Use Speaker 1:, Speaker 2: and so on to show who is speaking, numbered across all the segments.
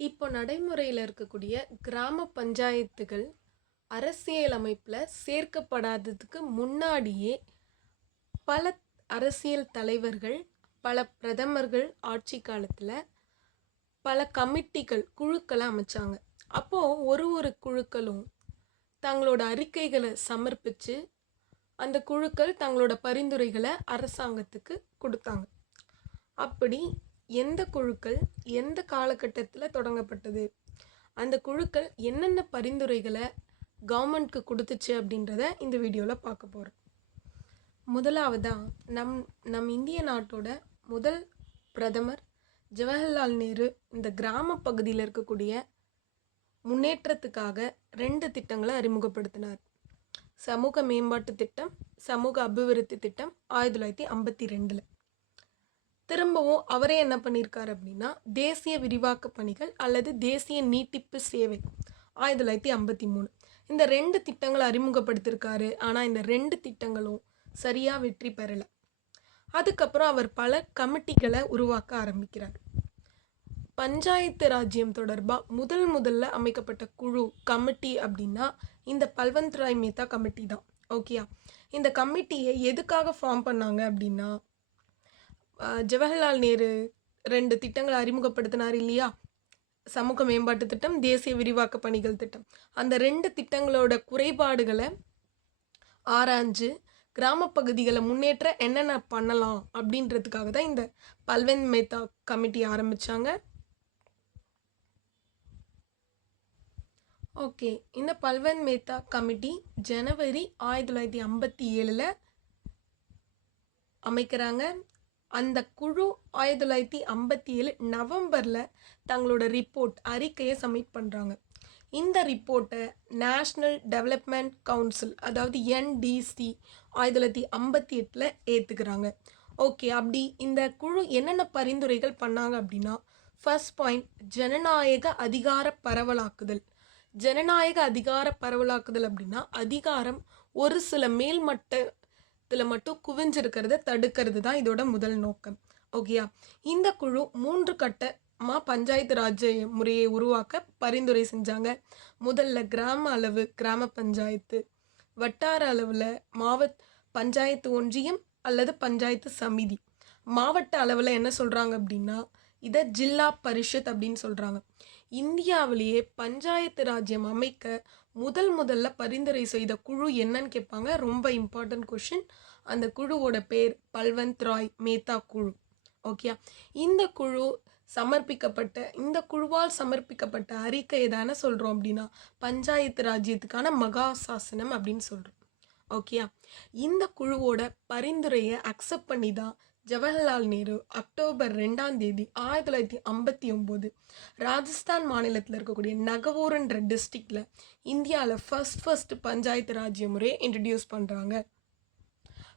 Speaker 1: இப்போ நடைமுறையில் இருக்கக்கூடிய கிராம பஞ்சாயத்துகள் அரசியல் அமைப்பில் சேர்க்கப்படாததுக்கு முன்னாடியே பல அரசியல் தலைவர்கள் பல பிரதமர்கள் ஆட்சி காலத்தில் பல கமிட்டிகள் குழுக்களை அமைச்சாங்க. அப்போது ஒரு ஒரு குழுக்களும் தங்களோட அறிக்கைகளை சமர்ப்பித்து அந்த குழுக்கள் தங்களோட பரிந்துரைகளை அரசாங்கத்துக்கு கொடுத்தாங்க. அப்படி எந்த குழுக்கள் எந்த காலகட்டத்தில் தொடங்கப்பட்டது? அந்த குழுக்கள் என்னென்ன பரிந்துரைகளை கவர்மெண்ட்க்கு கொடுத்துச்சு அப்படின்றத இந்த வீடியோவில் பார்க்க போகிறோம் முதலாவதா நம் நம் இந்திய நாட்டோட முதல் பிரதமர் ஜவஹர்லால் நேரு இந்த கிராம பகுதியில் இருக்கக்கூடிய முன்னேற்றத்துக்காக ரெண்டு திட்டங்களை அறிமுகப்படுத்தினார். சமூக மேம்பாட்டு திட்டம் சமூக அபிவிருத்தி திட்டம் ஆயிரத்தி தொள்ளாயிரத்தி ஐம்பத்தி ரெண்டில். திரும்பவும் அவரே என்ன பண்ணியிருக்காரு அப்படின்னா தேசிய விரிவாக்க பணிகள் அல்லது தேசிய நீட்டிப்பு சேவை ஆயிரத்தி தொள்ளாயிரத்தி ஐம்பத்தி மூணு. இந்த ரெண்டு திட்டங்களை அறிமுகப்படுத்தியிருக்காரு ஆனால் இந்த ரெண்டு திட்டங்களும் சரியாக வெற்றி பெறலை. அதுக்கப்புறம் அவர் பல கமிட்டிகளை உருவாக்க ஆரம்பிக்கிறார். பஞ்சாயத்து ராஜ்யம் தொடர்பாக முதல் முதல்ல அமைக்கப்பட்ட குழு கமிட்டி அப்படின்னா இந்த பல்வந்த் ராய் மேத்தா கமிட்டி தான். ஓகேயா? இந்த கமிட்டியை எதுக்காக ஃபார்ம் பண்ணாங்க அப்படின்னா ஜவஹர்லால் நேரு ரெண்டு திட்டங்களை அறிமுகப்படுத்தினார் இல்லையா? சமூக மேம்பாட்டு திட்டம் தேசிய விரிவாக்க பணிகள் திட்டம். அந்த ரெண்டு திட்டங்களோட குறைபாடுகளை ஆராய்ஞ்சு கிராம பகுதிகளை முன்னேற்ற என்னென்ன பண்ணலாம் அப்படின்றதுக்காக தான் இந்த பல்வன் மேத்தா கமிட்டி ஆரம்பித்தாங்க ஓகே இந்த பல்வன் மேத்தா கமிட்டி ஜனவரி ஆயிரத்தி தொள்ளாயிரத்தி ஐம்பத்தி ஏழில் அமைக்கிறாங்க. அந்த குழு ஆயிரத்தி தொள்ளாயிரத்தி ஐம்பத்தி ஏழு நவம்பரில் தங்களோட ரிப்போர்ட் அறிக்கையை சப்மிட் பண்ணுறாங்க இந்த ரிப்போர்ட்டை நேஷ்னல் டெவலப்மெண்ட் கவுன்சில் அதாவது என்டிசி ஆயிரத்தி தொள்ளாயிரத்தி ஐம்பத்தி எட்டில் ஏற்றுக்கிறாங்க ஓகே அப்படி இந்த குழு என்னென்ன பரிந்துரைகள் பண்ணாங்க அப்படின்னா ஃபர்ஸ்ட் பாயிண்ட் ஜனநாயக அதிகார பரவலாக்குதல். ஜனநாயக அதிகார பரவலாக்குதல் அப்படின்னா அதிகாரம் ஒரு சில மேல்மட்ட இதில் மட்டும் குவிஞ்சிருக்கிறத தடுக்கிறது தான் இதோட முதல் நோக்கம். ஓகேயா? இந்த குழு மூன்று கட்டமாக பஞ்சாயத்து ராஜ் முறையை உருவாக்க பரிந்துரை செஞ்சாங்க. முதல்ல கிராம அளவு கிராம பஞ்சாயத்து வட்டார அளவில் மாவட்ட பஞ்சாயத்து ஒன்றியம் அல்லது பஞ்சாயத்து சமிதி. மாவட்ட அளவில் என்ன சொல்கிறாங்க அப்படின்னா இதை ஜில்லா பரிஷத் அப்படின்னு சொல்கிறாங்க இந்தியாவிலேயே பஞ்சாயத்து ராஜ்யம் அமைக்க முதல் முதல்ல பரிந்துரை செய்த குழு என்னன்னு கேட்பாங்க. ரொம்ப இம்பார்ட்டன்ட் கொஷின் அந்த குழுவோட பேர் பல்வந்த் ராய் மேத்தா குழு. ஓகே இந்த குழு சமர்ப்பிக்கப்பட்ட இந்த குழுவால் சமர்ப்பிக்கப்பட்ட அறிக்கையை தானே சொல்கிறோம் அப்படின்னா பஞ்சாயத்து ராஜ்யத்துக்கான மகா சாசனம் அப்படின்னு சொல்கிறோம் ஓகேயா இந்த குழுவோட பரிந்துரையை அக்செப்ட் பண்ணி தான் ஜவஹர்லால் நேரு அக்டோபர் ரெண்டாம் தேதி ஆயிரத்தி தொள்ளாயிரத்தி ஐம்பத்தி ஒம்போது ராஜஸ்தான் மாநிலத்தில் இருக்கக்கூடிய நகவூர்ன்ற டிஸ்ட்ரிக்டில் இந்தியாவில் ஃபர்ஸ்ட் ஃபர்ஸ்ட் பஞ்சாயத்து ராஜ்ய முறையை இன்ட்ரடியூஸ் பண்ணுறாங்க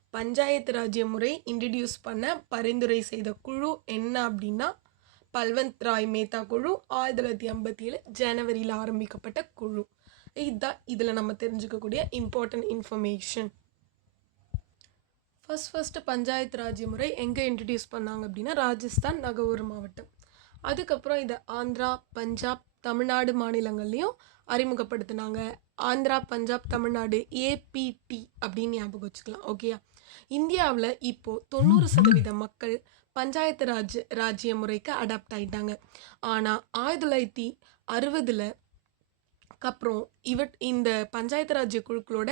Speaker 1: பஞ்சாயத்து ராஜ்ய முறை இன்ட்ரடியூஸ் பண்ண பரிந்துரை செய்த குழு என்ன அப்படின்னா பல்வந்த் ராய் மேத்தா குழு ஆயிரத்தி தொள்ளாயிரத்தி ஐம்பத்தி ஏழு ஜனவரியில் ஆரம்பிக்கப்பட்ட குழு. இதுதான் இதில் நம்ம தெரிஞ்சுக்கக்கூடிய important information first first panchayat ராஜ்ய முறை எங்கே இன்ட்ரடியூஸ் பண்ணாங்க அப்படின்னா ராஜஸ்தான் நகவூர் மாவட்டம். அதுக்கப்புறம் இதை ஆந்திரா பஞ்சாப் தமிழ்நாடு மாநிலங்கள்லையும் அறிமுகப்படுத்தினாங்க. ஆந்திரா பஞ்சாப் தமிழ்நாடு ஏபிடி அப்படின்னு ஞாபகம் வச்சுக்கலாம் ஓகேயா இந்தியாவில் இப்போது தொண்ணூறு சதவீத மக்கள் பஞ்சாயத்து ராஜ் ராஜ்ய முறைக்கு அடாப்ட் ஆயிட்டாங்க. ஆனால் ஆயிரத்தி தொள்ளாயிரத்தி அறுபதில் அப்புறம் இவட் இந்த பஞ்சாயத்து ராஜ்ய குழுக்களோட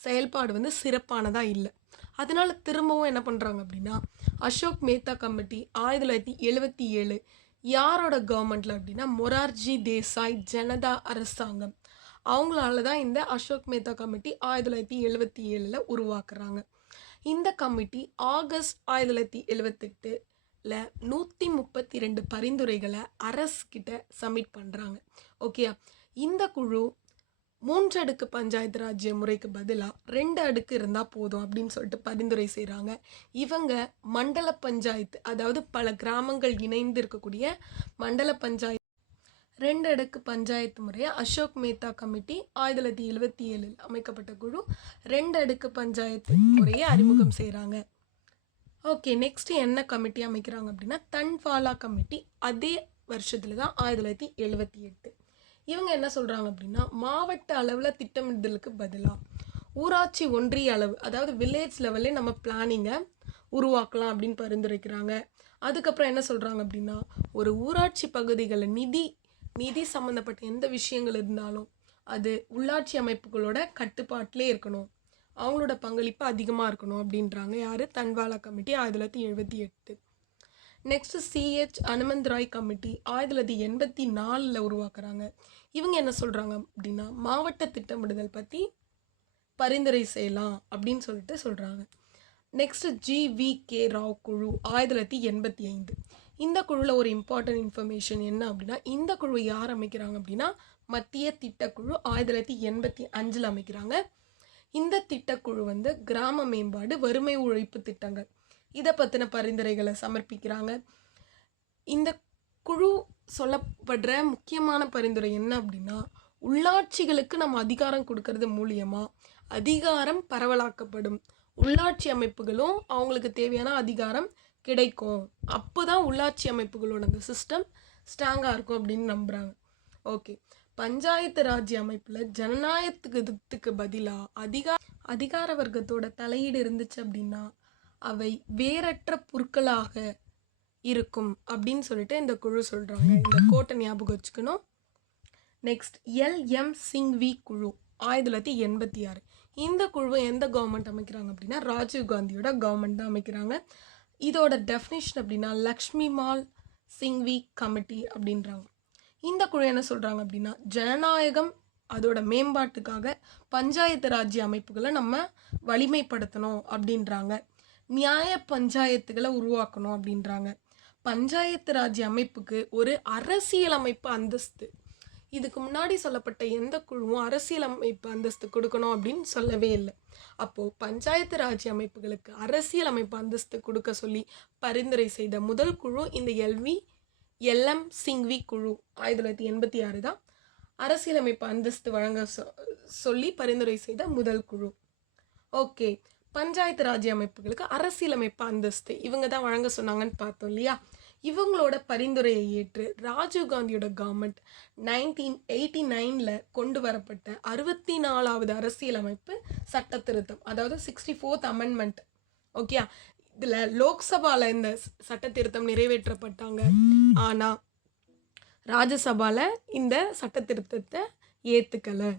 Speaker 1: செயல்பாடு வந்து சிறப்பானதாக இல்லை. அதனால திரும்பவும் என்ன பண்ணுறாங்க அப்படின்னா அசோக் மேத்தா கமிட்டி ஆயிரத்தி தொள்ளாயிரத்தி எழுபத்தி ஏழு யாரோட கவர்மெண்ட்டில் அப்படின்னா மொரார்ஜி தேசாய் ஜனதா அரசாங்கம். அவங்களால தான் இந்த அசோக் மேத்தா கமிட்டி ஆயிரத்தி தொள்ளாயிரத்தி எழுபத்தி ஏழில் உருவாக்குறாங்க. இந்த கமிட்டி ஆகஸ்ட் ஆயிரத்தி தொள்ளாயிரத்தி எழுபத்தெட்டுல நூற்றி முப்பத்தி ரெண்டு பரிந்துரைகளை அரசுக்கிட்ட சப்மிட் பண்ணுறாங்க ஓகேயா இந்த குழு மூன்று அடுக்கு பஞ்சாயத்து ராஜ்ய முறைக்கு பதிலாக ரெண்டு அடுக்கு இருந்தால் போதும் அப்படின்னு சொல்லிட்டு பரிந்துரை செய்கிறாங்க இவங்க மண்டல பஞ்சாயத்து அதாவது பல கிராமங்கள் இணைந்து இருக்கக்கூடிய மண்டல பஞ்சாயத்து ரெண்டு அடுக்கு பஞ்சாயத்து முறையை அசோக் மேத்தா கமிட்டி ஆயிரத்தி தொள்ளாயிரத்தி எழுபத்தி ஏழில் அமைக்கப்பட்ட குழு ரெண்டு அடுக்கு பஞ்சாயத்து முறையை அறிமுகம் செய்கிறாங்க ஓகே நெக்ஸ்ட் என்ன கமிட்டி அமைக்கிறாங்க அப்படின்னா தன்வாலா கமிட்டி. அதே வருஷத்தில் தான் ஆயிரத்தி தொள்ளாயிரத்தி எழுபத்தி எட்டு. இவங்க என்ன சொல்கிறாங்க அப்படின்னா மாவட்ட அளவில் திட்டமிடுதலுக்கு பதிலாக ஊராட்சி ஒன்றிய அளவு அதாவது வில்லேஜ் லெவல்லே நம்ம பிளானிங்கை உருவாக்கலாம் அப்படின்னு பரிந்துரைக்கிறாங்க. அதுக்கப்புறம் என்ன சொல்கிறாங்க அப்படின்னா ஒரு ஊராட்சி பகுதிகளில் நிதி நிதி சம்மந்தப்பட்ட எந்த விஷயங்கள் இருந்தாலும் அது உள்ளாட்சி அமைப்புகளோட கட்டுப்பாட்டிலே இருக்கணும். அவங்களோட பங்களிப்பு அதிகமாக இருக்கணும் அப்படின்றாங்க. யார்? தன்வாலா கமிட்டி ஆயிரத்தி தொள்ளாயிரத்தி எழுபத்தி எட்டு. Next CH Hanumanth Rai committee ஆயிரத்தி தொள்ளாயிரத்தி எண்பத்தி நாலில் உருவாக்குறாங்க. இவங்க என்ன சொல்கிறாங்க அப்படின்னா மாவட்ட திட்டமிடுதல் பற்றி பரிந்துரை செய்யலாம் அப்படின்னு சொல்லிட்டு சொல்கிறாங்க next G V K Rao குழு ஆயிரத்தி தொள்ளாயிரத்தி எண்பத்தி ஐந்து. இந்த குழுவில் ஒரு இம்பார்ட்டன்ட் இன்ஃபர்மேஷன் என்ன அப்படின்னா இந்த குழுவை யார் அமைக்கிறாங்க அப்படின்னா மத்திய திட்டக்குழு ஆயிரத்தி தொள்ளாயிரத்தி எண்பத்தி அஞ்சில் அமைக்கிறாங்க. இந்த திட்டக்குழு வந்து கிராம மேம்பாடு வறுமை ஒழிப்பு திட்டங்கள். இதை பற்றின பரிந்துரைகளை சமர்ப்பிக்கிறாங்க. இந்த குழு சொல்லப்படுற முக்கியமான பரிந்துரை என்ன அப்படின்னா உள்ளாட்சிகளுக்கு நம்ம அதிகாரம் கொடுக்கறது மூலியமா அதிகாரம் பரவலாக்கப்படும். உள்ளாட்சி அமைப்புகளும் அவங்களுக்கு தேவையான அதிகாரம் கிடைக்கும். அப்போ தான் உள்ளாட்சி அமைப்புகளோட அந்த சிஸ்டம் ஸ்ட்ராங்காக இருக்கும் அப்படின்னு நம்புகிறாங்க ஓகே பஞ்சாயத்து ராஜ்ய அமைப்பில் ஜனநாயகத்துக்கு பதிலாக அதிகார அதிகார வர்க்கத்தோட தலையீடு இருந்துச்சு அப்படின்னா அவை வேறற்ற பொருட்களாக இருக்கும் அப்படின்னு சொல்லிட்டு இந்த குழு சொல்கிறாங்க இந்த கோட்டை ஞாபகம் வச்சுக்கணும். நெக்ஸ்ட் எல்எம் சிங்வி குழு ஆயிரத்தி தொள்ளாயிரத்தி எண்பத்தி ஆறு. இந்த குழுவை எந்த கவர்மெண்ட் அமைக்கிறாங்க அப்படின்னா ராஜீவ் காந்தியோட கவர்மெண்ட் தான் அமைக்கிறாங்க. இதோட டெஃபினேஷன் அப்படின்னா லக்ஷ்மி மால் சிங்வி கமிட்டி அப்படின்றாங்க. இந்த குழு என்ன சொல்கிறாங்க அப்படின்னா ஜனநாயகம் அதோட மேம்பாட்டுக்காக பஞ்சாயத்து ராஜ்ய அமைப்புகளை நம்ம வலிமைப்படுத்தணும் அப்படின்றாங்க. நியாய பஞ்சாயத்துகளை உருவாக்கணும் அப்படின்றாங்க. பஞ்சாயத்து ராஜ் அமைப்புக்கு ஒரு அரசியலமைப்பு அந்தஸ்து. இதுக்கு முன்னாடி சொல்லப்பட்ட எந்த குழுவும் அரசியலமைப்பு அந்தஸ்து கொடுக்கணும் அப்படின்னு சொல்லவே இல்லை. அப்போது பஞ்சாயத்து ராஜ் அமைப்புகளுக்கு அரசியலமைப்பு அந்தஸ்து கொடுக்க சொல்லி பரிந்துரை செய்த முதல் குழு இந்த எல்வி எல்எம் சிங்வி குழு. ஆயிரத்தி தொள்ளாயிரத்தி எண்பத்தி ஆறு தான் அரசியலமைப்பு அந்தஸ்து வழங்க சொ- சொல்லி பரிந்துரை செய்த முதல் குழு. ஓகே. பஞ்சாயத்து ராஜ்ய அமைப்புகளுக்கு அரசியலமைப்பு அந்தஸ்து இவங்க தான் வழங்க சொன்னாங்கன்னு பார்த்தோம் இல்லையா? இவங்களோட பரிந்துரையை ஏற்று ராஜீவ் காந்தியோட கவர்மெண்ட் நைன்டீன் எயிட்டி நைனில் கொண்டு வரப்பட்ட அறுபத்தி நாலாவது அரசியலமைப்பு சட்ட திருத்தம் அதாவது சிக்ஸ்டி ஃபோர்த் அமெண்ட்மெண்ட் ஓகே இதில் லோக்சபாவில் இந்த ஸ்- சட்ட திருத்தம் நிறைவேற்றப்பட்டாங்க. ஆனால் ராஜ்யசபாவில் இந்த சட்ட திருத்தத்தை ஏற்றுக்கலை